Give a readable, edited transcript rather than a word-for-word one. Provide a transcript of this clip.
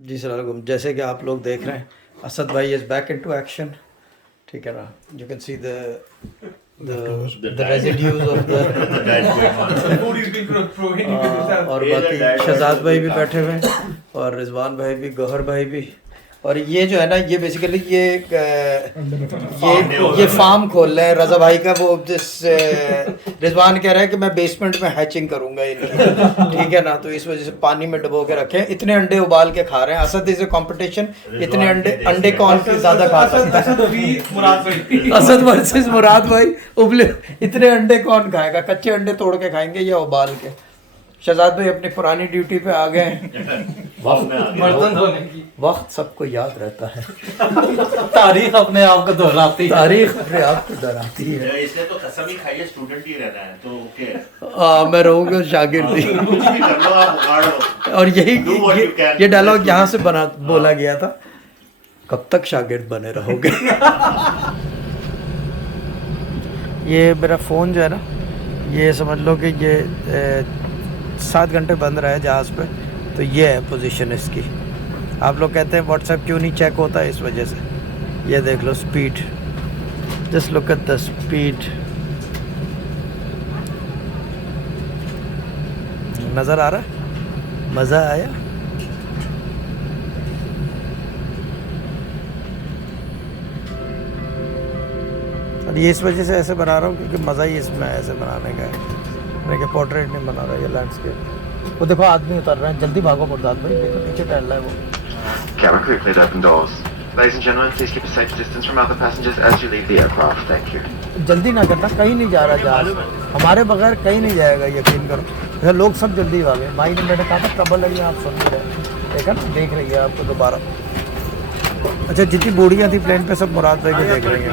जी सलाम। जैसे कि आप लोग देख रहे हैं, असद भाई इज बैक इनटू एक्शन। ठीक है ना, you can see the residues of the और बाकी शहजाद भाई भी बैठे हुए हैं और रिजवान भाई भी, गौहर भाई भी। और ये जो है ना, ये बेसिकली ये फार्म खोल रहे हैं रजा भाई का। वो जिस रिजवान कह रहा है कि मैं बेसमेंट में हैचिंग करूंगा इनकी, ठीक है ना। तो इस वजह से पानी में डुबो के रखे हैं। इतने अंडे उबाल के खा रहे हैं। असद इज ए कंपटीशन, इतने अंडे कौन के ज्यादा खा सकता है। असद वर्सेस मुराद भाई, उबले इतने अंडे कौन खाएगा। कच्चे अंडे तोड़ के खाएंगे या उबाल के। शहजाद भाई अपनी पुरानी ड्यूटी पे आ गए हैं। वक्त सबको याद रहता है। तारीख अपने आप को दोहराती है। तारीख अपने आप को दोहराती है। इसने तो कसम ही खाई है स्टूडेंट ही रहना है, तो ओके। मैं रहूंगा शागिर्द ही। कुछ भी कर लो, आप उखाड़ लो। और यही ये डायलॉग यहाँ से बोला गया था, कब तक शागिर्द बने रहोगे। ये मेरा फ़ोन जो है ना, ये समझ लो कि ये 7 घंटे बंद रहा है जहाज़ पे। तो ये है पोजीशन इसकी। आप लोग कहते हैं व्हाट्सएप क्यों नहीं चेक होता, इस वजह से। ये देख लो speed, just look at the speed. नज़र आ रहा है, मज़ा आया। और ये इस वजह से ऐसे बना रहा हूँ क्योंकि मज़ा ही इसमें ऐसे बनाने का है। मैं क्या पोर्ट्रेट नहीं बना रहा, ये लैंडस्केप। वो देखो आदमी उतर रहे हैं, जल्दी भागो मुर्दाद भाई, देखो पीछे टहल रहा है वो। Cabin crew, please open doors. Ladies and gentlemen, please keep a safe distance from other passengers as you leave the aircraft. Thank you. जल्दी ना करना, कहीं नहीं जा रहा जहाज हमारे बगैर, कहीं नहीं जाएगा, यकीन करो। ऐसा लोग सब जल्दी भागे। भाई ने मैंने कहा था ट्रबल है, आप सुन नहीं रहे। देखा ना, देख रही है आपको दोबारा। अच्छा, जितनी बूढ़ियाँ थी प्लेन पे सब मुराद भाई को देख रही हैं।